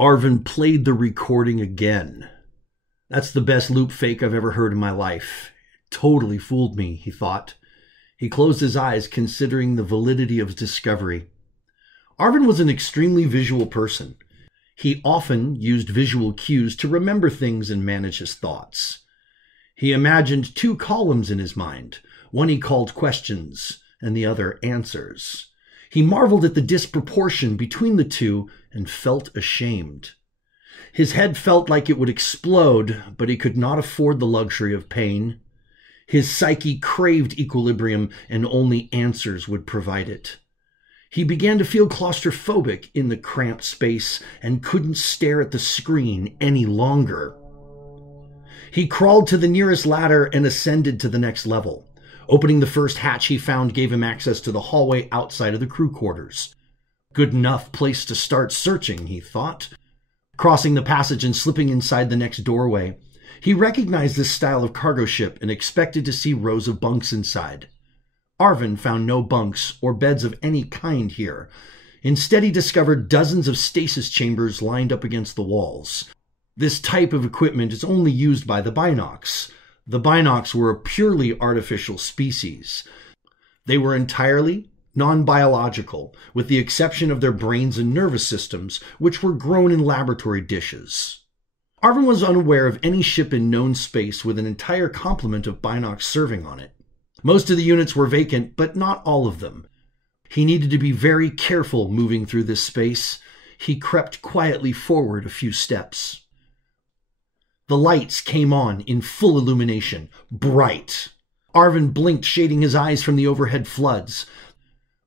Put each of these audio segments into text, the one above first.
Arven played the recording again. That's the best loop fake I've ever heard in my life. Totally fooled me, he thought. He closed his eyes, considering the validity of his discovery. Arven was an extremely visual person. He often used visual cues to remember things and manage his thoughts. He imagined two columns in his mind. One he called questions, and the other answers. He marveled at the disproportion between the two and felt ashamed. His head felt like it would explode, but he could not afford the luxury of pain. His psyche craved equilibrium, and only answers would provide it. He began to feel claustrophobic in the cramped space and couldn't stare at the screen any longer. He crawled to the nearest ladder and ascended to the next level. Opening the first hatch he found gave him access to the hallway outside of the crew quarters. Good enough place to start searching, he thought. Crossing the passage and slipping inside the next doorway, he recognized this style of cargo ship and expected to see rows of bunks inside. Arven found no bunks or beds of any kind here. Instead, he discovered dozens of stasis chambers lined up against the walls. This type of equipment is only used by the Binocs. The Binocs were a purely artificial species. They were entirely non-biological, with the exception of their brains and nervous systems, which were grown in laboratory dishes. Arven was unaware of any ship in known space with an entire complement of Binocs serving on it. Most of the units were vacant, but not all of them. He needed to be very careful moving through this space. He crept quietly forward a few steps. The lights came on in full illumination, bright. Arven blinked, shading his eyes from the overhead floods.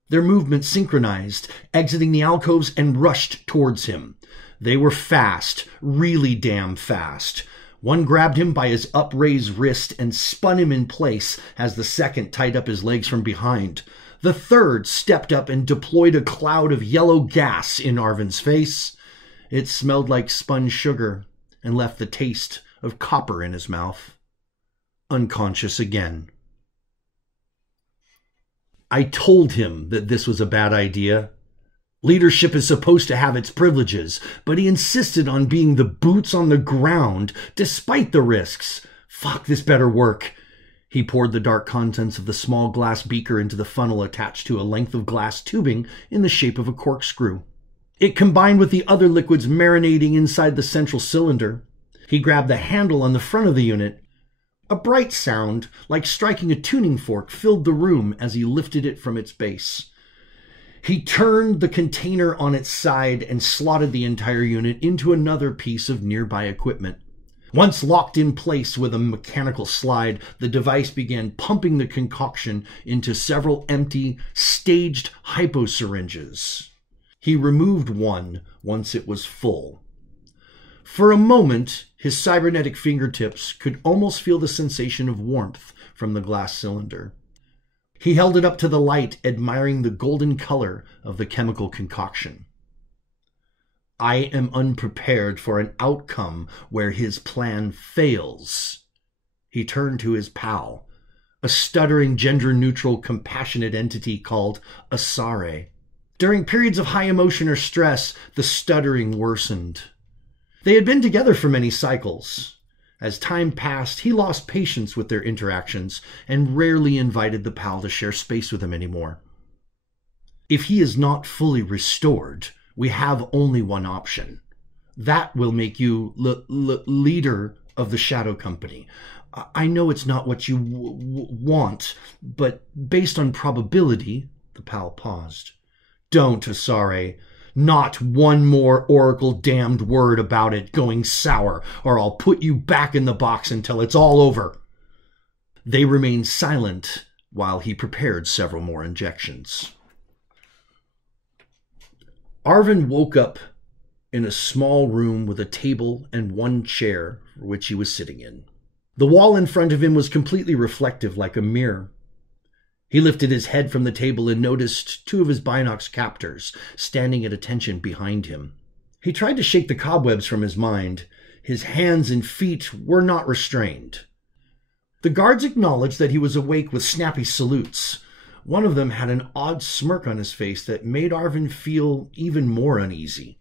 Their movements synchronized, exiting the alcoves and rushed towards him. They were fast, really damn fast. One grabbed him by his upraised wrist and spun him in place as the second tied up his legs from behind. The third stepped up and deployed a cloud of yellow gas in Arven's face. It smelled like spun sugar and left the taste of copper in his mouth. Unconscious again. I told him that this was a bad idea. Leadership is supposed to have its privileges, but he insisted on being the boots on the ground despite the risks. Fuck, this better work. He poured the dark contents of the small glass beaker into the funnel attached to a length of glass tubing in the shape of a corkscrew. It combined with the other liquids marinating inside the central cylinder. He grabbed the handle on the front of the unit. A bright sound, like striking a tuning fork, filled the room as he lifted it from its base. He turned the container on its side and slotted the entire unit into another piece of nearby equipment. Once locked in place with a mechanical slide, the device began pumping the concoction into several empty, staged hyposyringes. He removed one once it was full. For a moment, his cybernetic fingertips could almost feel the sensation of warmth from the glass cylinder. He held it up to the light, admiring the golden color of the chemical concoction. I am unprepared for an outcome where his plan fails. He turned to his pal, a stuttering, gender-neutral, compassionate entity called Asare. During periods of high emotion or stress, the stuttering worsened. They had been together for many cycles. As time passed, he lost patience with their interactions and rarely invited the pal to share space with him anymore. If he is not fully restored, we have only one option. That will make you leader of the Shadow Company. I know it's not what you want, but based on probability, the pal paused. Don't, Asare. Not one more Oracle-damned word about it going sour, or I'll put you back in the box until it's all over. They remained silent while he prepared several more injections. Arven woke up in a small room with a table and one chair for which he was sitting in. The wall in front of him was completely reflective, like a mirror. He lifted his head from the table and noticed two of his Binocs captors standing at attention behind him. He tried to shake the cobwebs from his mind. His hands and feet were not restrained. The guards acknowledged that he was awake with snappy salutes. One of them had an odd smirk on his face that made Arven feel even more uneasy.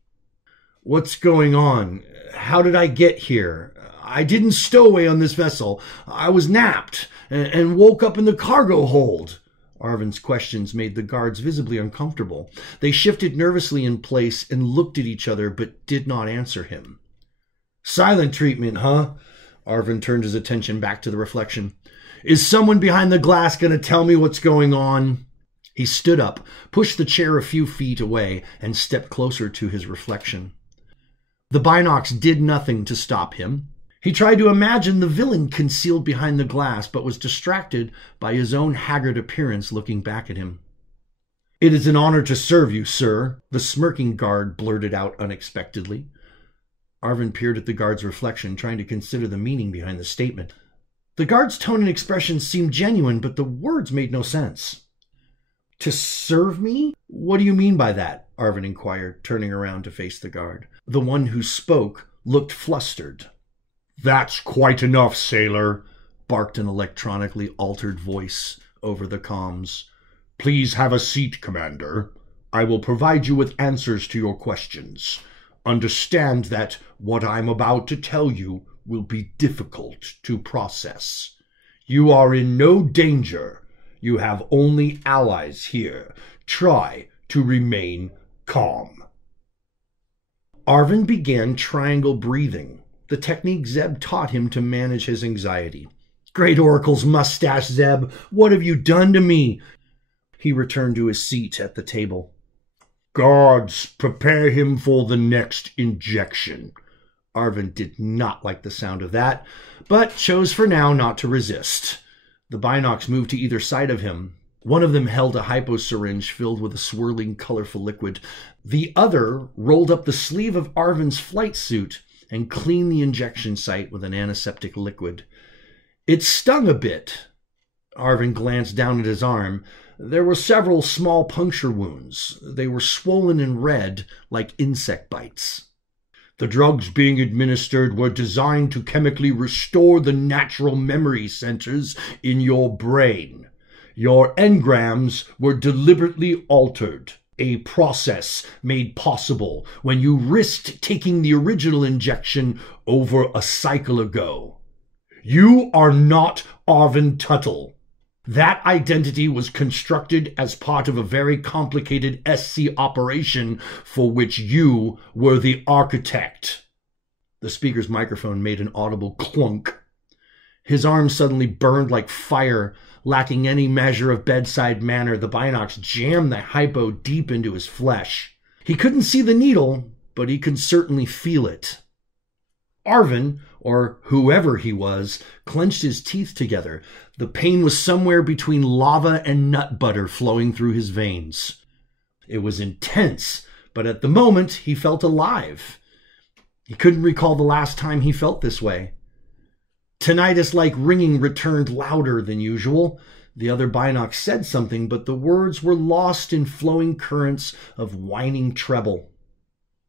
What's going on? How did I get here? I didn't stow away on this vessel. I was napped and woke up in the cargo hold. Arven's questions made the guards visibly uncomfortable. They shifted nervously in place and looked at each other, but did not answer him. Silent treatment, huh? Arven turned his attention back to the reflection. Is someone behind the glass going to tell me what's going on? He stood up, pushed the chair a few feet away, and stepped closer to his reflection. The binocs did nothing to stop him. He tried to imagine the villain concealed behind the glass, but was distracted by his own haggard appearance looking back at him. It is an honor to serve you, sir, the smirking guard blurted out unexpectedly. Arven peered at the guard's reflection, trying to consider the meaning behind the statement. The guard's tone and expression seemed genuine, but the words made no sense. To serve me? What do you mean by that? Arven inquired, turning around to face the guard. The one who spoke looked flustered. That's quite enough, sailor, barked an electronically altered voice over the comms. Please have a seat, Commander. I will provide you with answers to your questions. Understand that what I'm about to tell you will be difficult to process. You are in no danger. You have only allies here. Try to remain calm. Arven began triangle breathing, the technique Zebb taught him to manage his anxiety. Great Oracle's mustache, Zebb, what have you done to me? He returned to his seat at the table. Guards, prepare him for the next injection. Arven did not like the sound of that, but chose for now not to resist. The binocs moved to either side of him. One of them held a hyposyringe filled with a swirling, colorful liquid. The other rolled up the sleeve of Arven's flight suit and cleaned the injection site with an antiseptic liquid. It stung a bit. Arven glanced down at his arm. There were several small puncture wounds. They were swollen and red, like insect bites. The drugs being administered were designed to chemically restore the natural memory centers in your brain. Your engrams were deliberately altered, a process made possible when you risked taking the original injection over a cycle ago. You are not Arven Tuttle. That identity was constructed as part of a very complicated SC operation for which you were the architect. The speaker's microphone made an audible clunk. His arm suddenly burned like fire. Lacking any measure of bedside manner, the binocs jammed the hypo deep into his flesh. He couldn't see the needle, but he could certainly feel it. Arven, or whoever he was, clenched his teeth together. The pain was somewhere between lava and nut butter flowing through his veins. It was intense, but at the moment he felt alive. He couldn't recall the last time he felt this way. Tinnitus-like ringing returned louder than usual. The other binocs said something, but the words were lost in flowing currents of whining treble.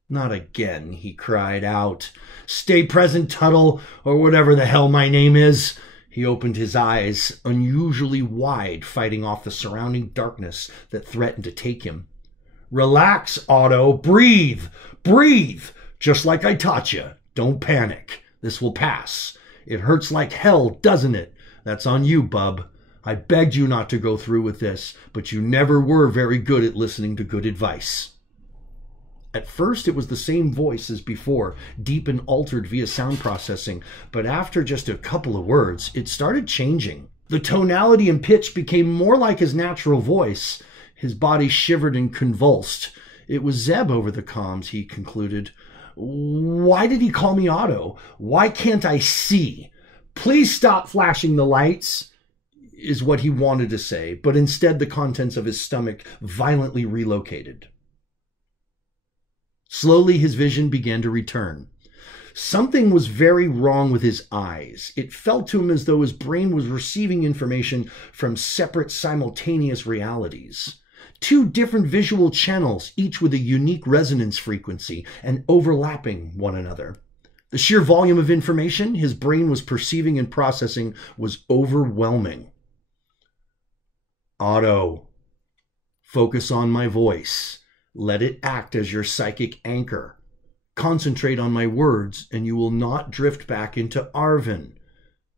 Not again, he cried out. Stay present, Tuttle, or whatever the hell my name is. He opened his eyes, unusually wide, fighting off the surrounding darkness that threatened to take him. Relax, Otto. Breathe. Breathe. Just like I taught you. Don't panic. This will pass. It hurts like hell, doesn't it? That's on you, bub. I begged you not to go through with this, but you never were very good at listening to good advice. At first, it was the same voice as before, deep and altered via sound processing, but after just a couple of words, it started changing. The tonality and pitch became more like his natural voice. His body shivered and convulsed. It was Zebb over the comms, he concluded. Why did he call me Otto? Why can't I see? Please stop flashing the lights, is what he wanted to say, but instead the contents of his stomach violently relocated. Slowly his vision began to return. Something was very wrong with his eyes. It felt to him as though his brain was receiving information from separate simultaneous realities. Two different visual channels, each with a unique resonance frequency and overlapping one another. The sheer volume of information his brain was perceiving and processing was overwhelming. Otto, focus on my voice. Let it act as your psychic anchor. Concentrate on my words, and you will not drift back into Arven.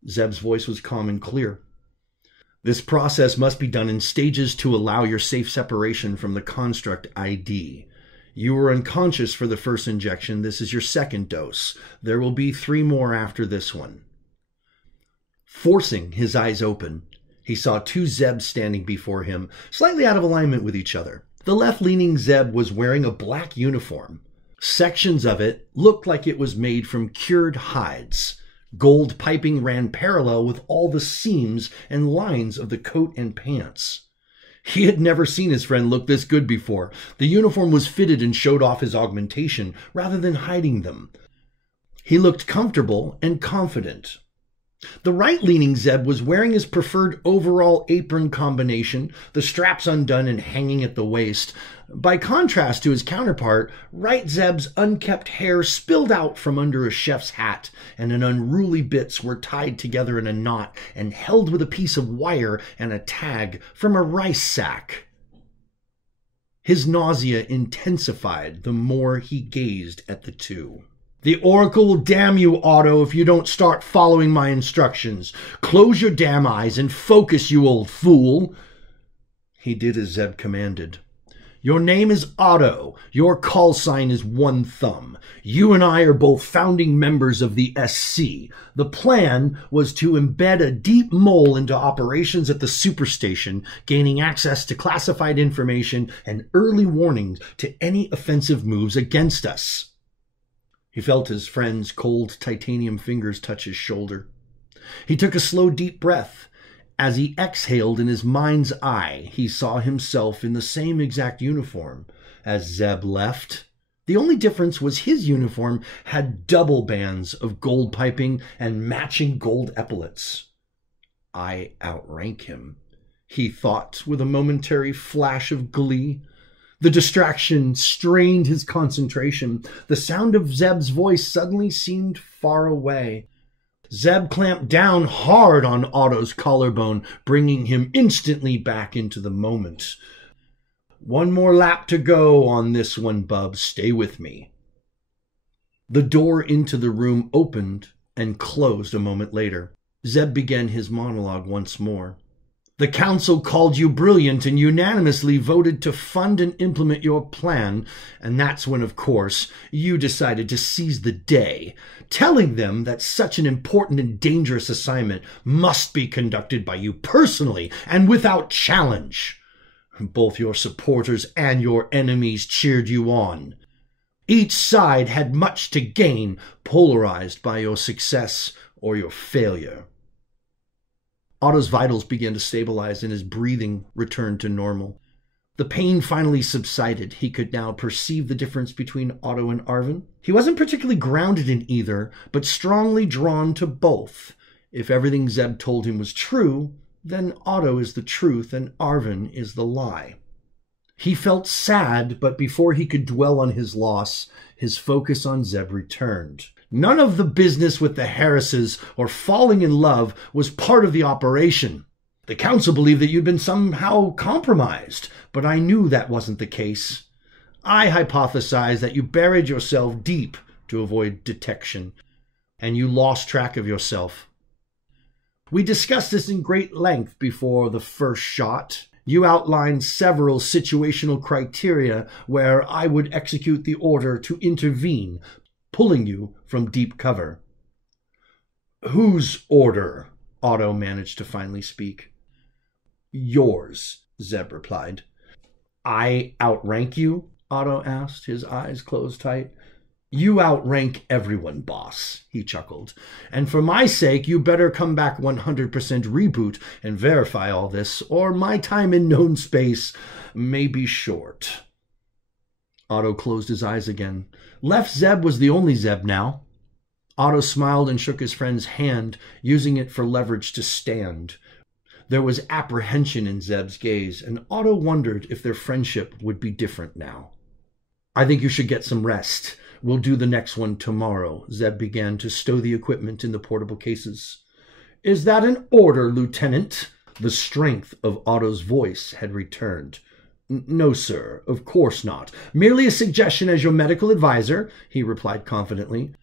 Zebb's voice was calm and clear. This process must be done in stages to allow your safe separation from the construct ID. You were unconscious for the first injection. This is your second dose. There will be 3 more after this one. Forcing his eyes open, he saw 2 Zebbs standing before him, slightly out of alignment with each other. The left-leaning Zebb was wearing a black uniform. Sections of it looked like it was made from cured hides. Gold piping ran parallel with all the seams and lines of the coat and pants. He had never seen his friend look this good before. The uniform was fitted and showed off his augmentation rather than hiding them. He looked comfortable and confident. The right-leaning Zebb was wearing his preferred overall apron combination, the straps undone and hanging at the waist. By contrast to his counterpart, right Zebb's unkempt hair spilled out from under a chef's hat, and an unruly bits were tied together in a knot and held with a piece of wire and a tag from a rice sack. His nausea intensified the more he gazed at the two. The Oracle will damn you, Otto, if you don't start following my instructions. Close your damn eyes and focus, you old fool. He did as Zebb commanded. Your name is Otto. Your call sign is One Thumb. You and I are both founding members of the SC. The plan was to embed a deep mole into operations at the superstation, gaining access to classified information and early warnings to any offensive moves against us. He felt his friend's cold titanium fingers touch his shoulder. He took a slow, deep breath. As he exhaled, in his mind's eye, he saw himself in the same exact uniform as Zebb left. The only difference was his uniform had double bands of gold piping and matching gold epaulets. I outrank him, he thought with a momentary flash of glee. The distraction strained his concentration. The sound of Zebb's voice suddenly seemed far away. Zebb clamped down hard on Otto's collarbone, bringing him instantly back into the moment. One more lap to go on this one, bub. Stay with me. The door into the room opened and closed a moment later. Zebb began his monologue once more. The council called you brilliant and unanimously voted to fund and implement your plan, and that's when, of course, you decided to seize the day, telling them that such an important and dangerous assignment must be conducted by you personally and without challenge. Both your supporters and your enemies cheered you on. Each side had much to gain, polarized by your success or your failure. Otto's vitals began to stabilize and his breathing returned to normal. The pain finally subsided. He could now perceive the difference between Otto and Arven. He wasn't particularly grounded in either, but strongly drawn to both. If everything Zebb told him was true, then Otto is the truth and Arven is the lie. He felt sad, but before he could dwell on his loss, his focus on Zebb returned. None of the business with the Harrises or falling in love was part of the operation. The council believed that you'd been somehow compromised, but I knew that wasn't the case. I hypothesized that you buried yourself deep to avoid detection, and you lost track of yourself. We discussed this in great length before the first shot. You outlined several situational criteria where I would execute the order to intervene, pulling you from deep cover. Whose order? Otto managed to finally speak. Yours, Zebb replied. I outrank you? Otto asked, his eyes closed tight. You outrank everyone, boss, he chuckled. And for my sake, you better come back 100% reboot and verify all this, or my time in known space may be short. Otto closed his eyes again. Left Zebb was the only Zebb now. Otto smiled and shook his friend's hand, using it for leverage to stand. There was apprehension in Zebb's gaze, and Otto wondered if their friendship would be different now. I think you should get some rest. We'll do the next one tomorrow. Zebb began to stow the equipment in the portable cases. Is that an order, Lieutenant? The strength of Otto's voice had returned. No, sir, of course not. Merely a suggestion as your medical advisor, he replied confidently.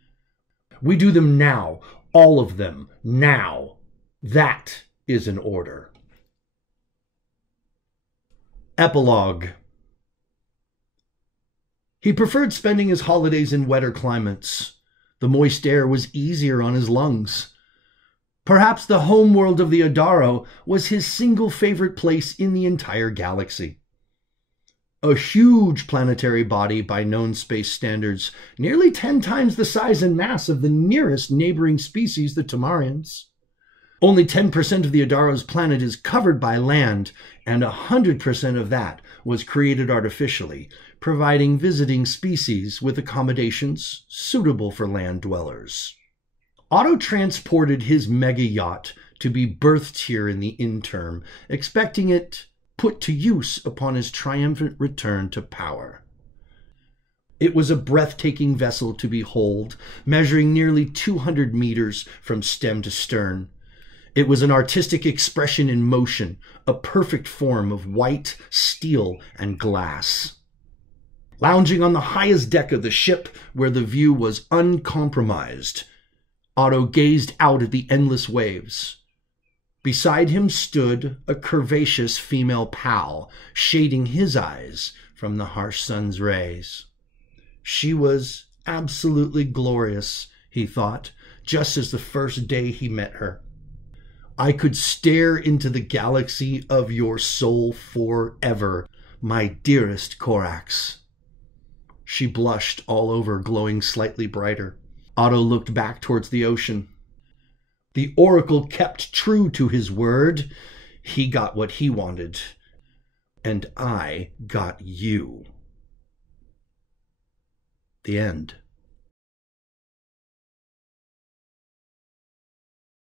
We do them now. All of them. Now. That is an order. Epilogue. He preferred spending his holidays in wetter climates. The moist air was easier on his lungs. Perhaps the home world of the Adaro was his single favorite place in the entire galaxy. A huge planetary body by known space standards, nearly 10 times the size and mass of the nearest neighboring species, the Tamarians. Only 10% of the Adaro's planet is covered by land, and 100% of that was created artificially, providing visiting species with accommodations suitable for land dwellers. Otto transported his mega yacht to be berthed here in the interim, expecting it put to use upon his triumphant return to power. It was a breathtaking vessel to behold, measuring nearly 200 meters from stem to stern. It was an artistic expression in motion, a perfect form of white, steel, and glass. Lounging on the highest deck of the ship, where the view was uncompromised, Otto gazed out at the endless waves. Beside him stood a curvaceous female pal, shading his eyes from the harsh sun's rays. She was absolutely glorious, he thought, just as the first day he met her. I could stare into the galaxy of your soul forever, my dearest Corax. She blushed all over, glowing slightly brighter. Otto looked back towards the ocean. The Oracle kept true to his word. He got what he wanted, and I got you. The end.